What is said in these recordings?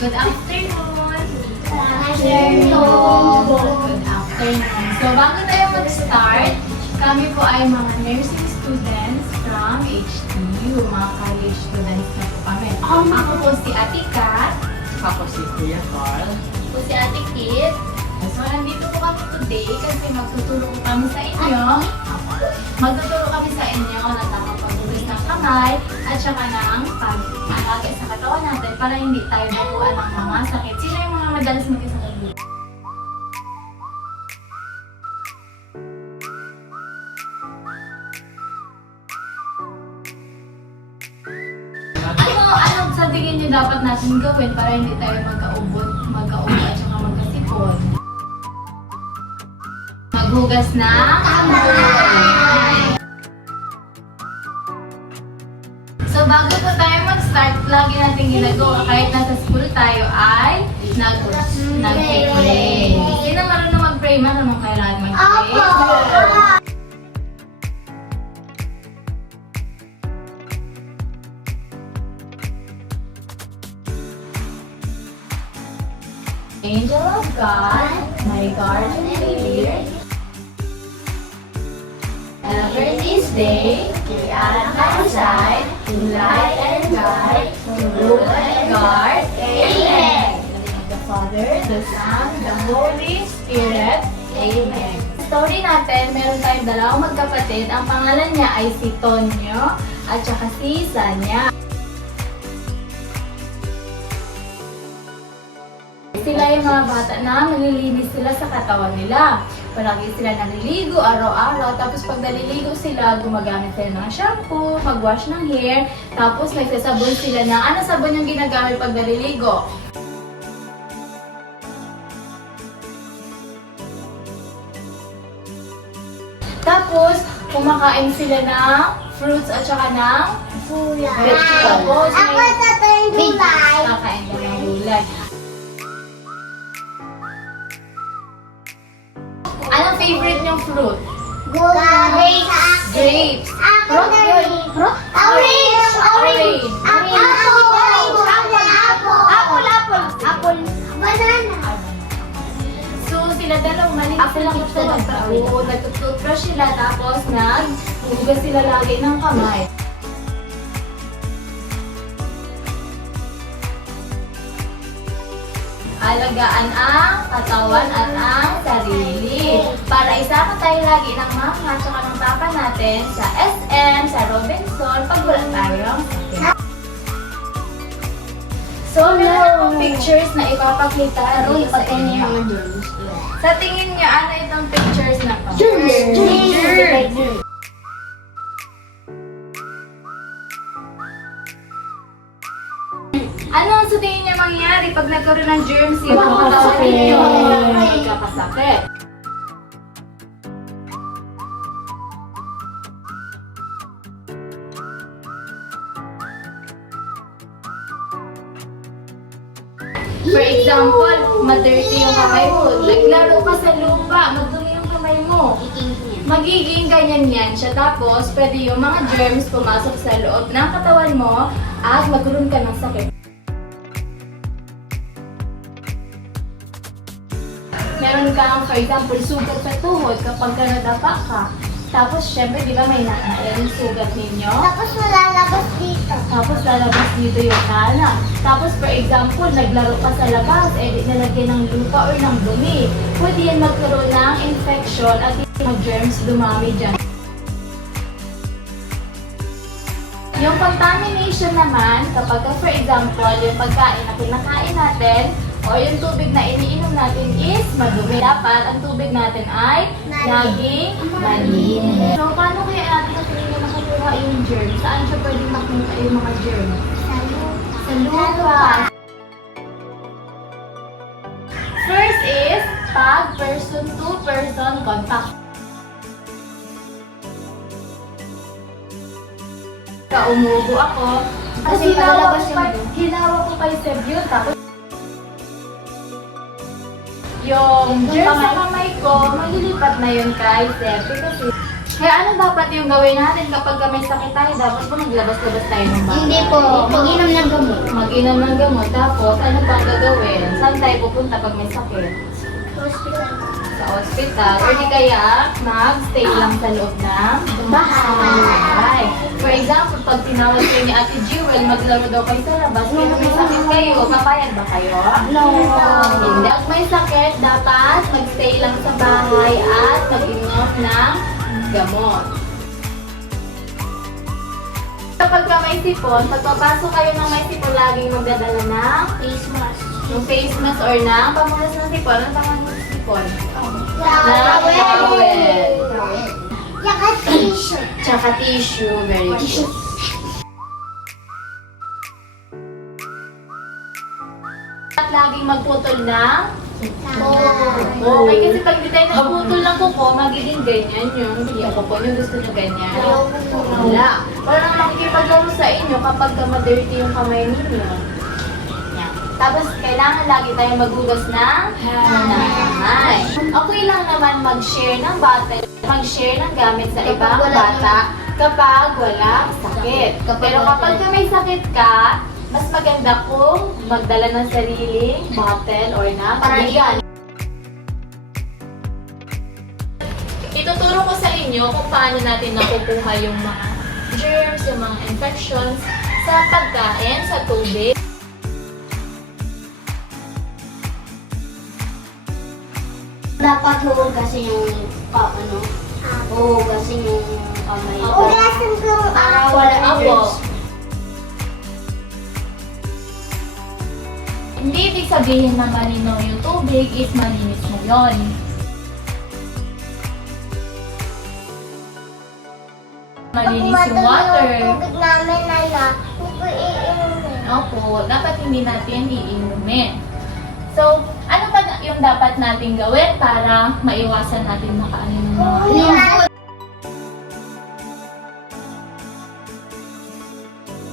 Good afternoon. Afternoon. Good afternoon. So, bago tayo mag-start, kami po ay mga nursing students from HTU, mga college students na po kami. Ako po si Ate Kat. Ako si Kuya Carl. Po si Ate Kit. So, nandito po kami today kasi magtuturo po kami sa inyo. Magtuturo kami sa inyo na nakapagbulis ng kamay at saka ng pag-alagay sa katawan natin para hindi tayo makuha ng mga sakit. Sino yung mga madalas magkasakit dito? Ano sa tingin niyo dapat natin gawin para hindi tayo magkaubo at saka magkasipon? Maghugas ng kamay. So bago po tayo mag-start, lagi natin ginagawa kahit nasa school tayo ay nag-pray. Sino marunong mag-pray? Marunong kailangan mag-pray? Angel of God, my guardian angel, ever this day, be at my side, to light and guide, to rule and guard. Amen. In the name of the Father, the Son, the Holy Spirit. Amen. Story natin, meron tayong dalawang magkapatid. Ang pangalan niya ay si Tonyo at saka si Sanya. Sila yung mga bata na nalilinis sila sa katawan nila. Palagi sila naliligo araw-araw. Tapos pag naliligo sila, gumagamit sila ng shampoo, mag-wash ng hair. Tapos nagsasabon sila na, ano sabon yung ginagamit pag naliligo? Tapos, kumakain sila ng fruits at saka ng vegetables. Ako tatay gulay. Kakain ka ng gulay. Anong favorite niyong fruit? Gulay. Grapes. Fruit? Fruit? Orange. Orange. Apple. Banana. So, sila dalawang maliit sila Oo, nagtututbrush sila tapos naghuhugas sila lagi ng kamay. Alagaan ang katawan at ang sarili. Para isama tayo lagi ng mama at ng papa natin sa SM, sa Robinson, pag wala tayong sakit. So, meron akong pictures na ipapakita dito sa inyo. Sa tingin niyo, ano itong pictures na to? Germs. Ano ang sa tingin niyo mangyayari pag nagkaroon ng germs yung katawan ninyo? Magkakasakit. For example, madirty yung kamay mo. Naglaro ka sa lupa, magdumi yung kamay mo. Magiging ganyan yan siya. Tapos, pwede yung mga germs pumasok sa loob ng katawan mo at magkaroon ka ng sakit. Meron kang, for example, sugat sa tuhod kapag ka nadapa ka. Tapos, syempre, di ba may yung sugat ninyo? Tapos malalabas dito. Tapos lalabas dito yung kana. Tapos for example, naglaro ka sa labas, di nalagyan ng lupa or ng dumi. Pwede yan magkaroon ng infection at yung mga germs dumami dyan. Yung contamination naman, kapag for example, yung pagkain na kinakain natin, o yung tubig na iniinom natin is madumi. Dapat ang tubig natin ay laging malinis. So, paano kaya natin sa tingin na makakuha yung germs? Saan siya pwedeng makita yung mga germs? Sa lupa. First is pag person-to-person contact. Umubo ako. Kasi hinawa ko kay Seb yun. Tapos yung germs sa kamay ko, malilipat na yun kay Seb. Kasi Kaya ano dapat yung gawin natin kapag may sakit tayo? Dapat ba maglabas-labas tayo ng bata? Hindi po. Mag-inom ng gamot. Mag-inom ng gamot. Tapos, ano pang gagawin? Saan tayo pupunta pag may sakit? Hospital. Sa ospital. Or di kaya, mag-stay lang sa loob ng bahay. For example, pag tinawag kayo ni Ate Jewel, maglaro daw kayo sa labas, pero may sakit kayo, papayag ba kayo? No. Hindi. Pag may sakit, dapat mag-stay lang sa bahay at mag-inom ng gamot. Kapag ka may sipon, pag papasok kayo ng may sipon, laging magdadala ng Face mask. yung face mask or ng pamunas ng sipon. Ano pamunas ng sipon? Towel. Tsaka tissue. Tsaka tissue. Very good. At laging magputol ng okay, kasi pag di tayo nagputol ng kuko, magiging ganyan yung kuko nyo. Gusto nyo ganyan? Wala. Parang makikipaglaro sa inyo kapag ma-dirty yung kamay ninyo. Yan. Tapos, kailangan lagi tayong maghugas ng kamay. Okay lang naman mag-share ng bottle, mag-share ng gamit sa ibang bata kapag walang sakit. Pero kapag may sakit ka, mas maganda kung magdala ng sariling bottle or na pabigan. Ituturo ko sa inyo kung paano natin nakukuha yung mga germs, yung mga infections sa pagkain, sa tubig. Dapat huhugasin yung huhugasin yung kamay. Hugasin ko Para wala ako. Hindi ibig sabihin na malinaw yung tubig if malinis mo yun. Malinis yung water. Tubig namin na hindi ko iinumin. Opo, dapat hindi natin iinumin. So, ano pa yung dapat natin gawin para maiwasan natin makaano ng mga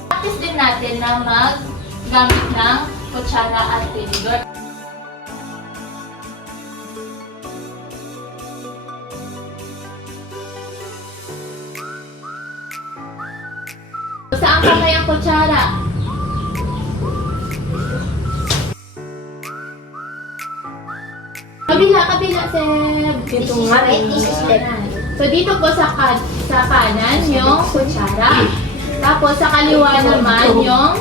practice din natin na maggamit ng kutsara at tinidor. Saan kamay ang kutsara? Kabila, Seb. Dito nga rin. So, dito po sa kanan yung kutsara. Tapos, sa kaliwa naman yung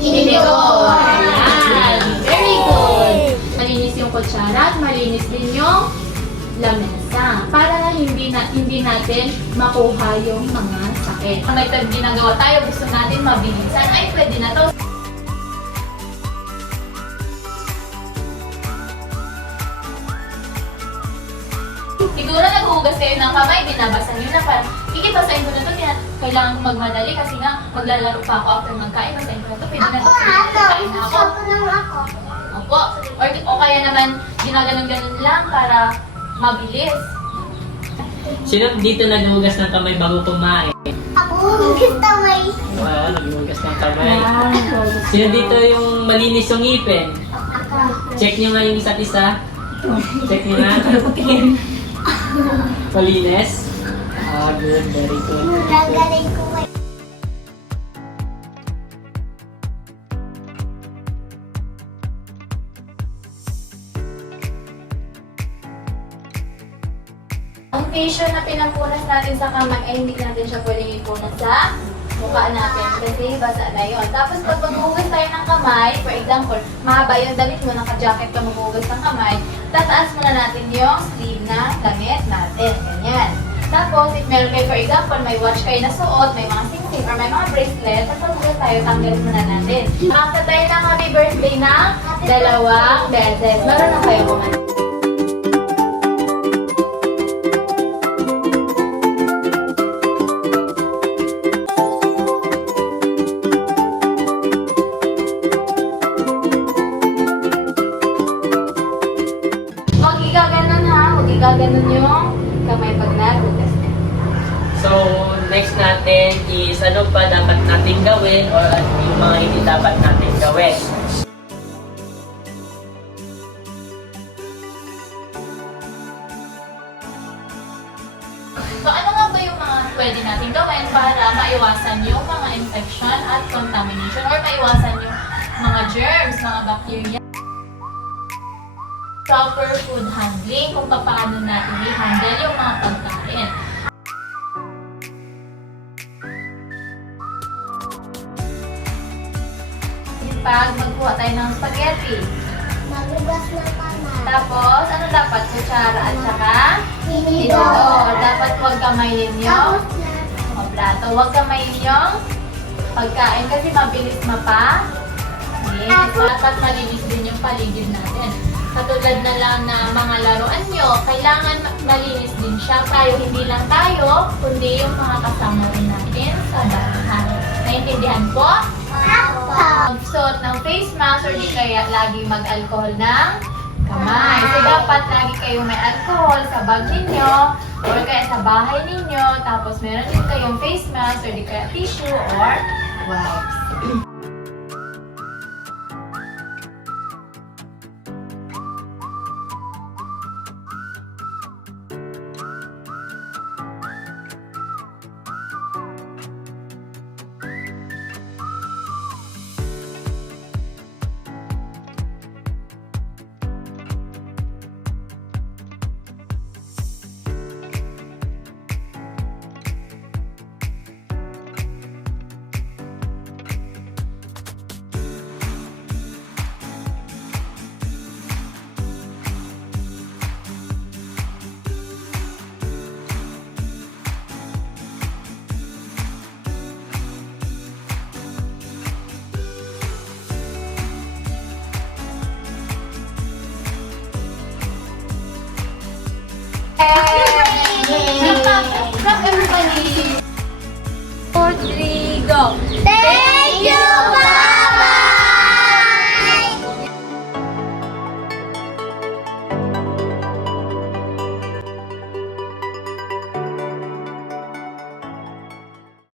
tinidor. Ayan. Very good. Malinis yung kutsara at malinis din yung lamesa. Para na hindi natin makuha yung mga sakit. Kung may ginagawa tayo, gusto natin mabilisan, ay pwede na to. Siguro naghuhugas kayo ng kamay, binabasa nyo na parang ikibasahin ko na ito, kailangan magmadali kasi nga maglalaro pa ako after magkain, basahin ko na ito, pwede na ito, kain na ako. Opo. O kaya naman, ginaganon-ganon lang para mabilis. Sino dito naghugas ng kamay bago kumain? Ako, gusto may. Wow, naghugas ng kamay. Sino dito yung malinis yung ngipin? Check nyo nga yung isa't isa. Check nyo nga. Malinis? Ah, good. Very good. Nagaling ko may. Ang tissue na pinampunas natin sa kamay ay hindi natin siya pwedeng ipunas sa mukha natin kasi basa na yun. Tapos pag maghuhugas tayo ng kamay, for example, mahaba yung damit mo, naka-jacket ka maghuhugas ng kamay, tataas muna natin yung sleeve na damit natin. Ganyan. Tapos, if meron kayo, for example, may watch kayo na suot, may mga sing-sing, or may mga bracelet, pag maghuhugas tayo, tanggalin muna natin. Makaka tayo ng happy birthday na 2 beses. Meron na kayo kumanta. Gaganon yung kamay pag naghugas na. So, next natin is ano pa dapat natin gawin or ano yung mga hindi dapat natin gawin. So, ano nga ba yung pwede natin gawin para maiwasan yung mga infection at contamination or maiwasan yung mga germs, mga bacteria. Proper food handling, kung paano natin i-handle yung mga pagkain. Pag magkuha tayo ng spaghetti, Magugas ng kamay. tapos ano dapat? Kutsara at saka Tinidor. tinidor. Dapat huwag kamayin yung Tapos na. plato. Huwag kamayin yung pagkain kasi mabilis mapa. Yes. Dapat malinis din yung paligid natin. Katulad na lang na mga laruan nyo, kailangan malinis din siya. Tayo, hindi lang tayo, kundi yung mga kasama rin natin sa bahay. Naintindihan po? Magsuot ng face mask or di kaya lagi mag-alcohol ng kamay. So, dapat lagi kayong may alcohol sa bag ninyo or kaya sa bahay ninyo. Tapos, meron din kayong face mask or di kaya tissue or wipes. Clap everybody! 4, 3, go! Thank you, Mama!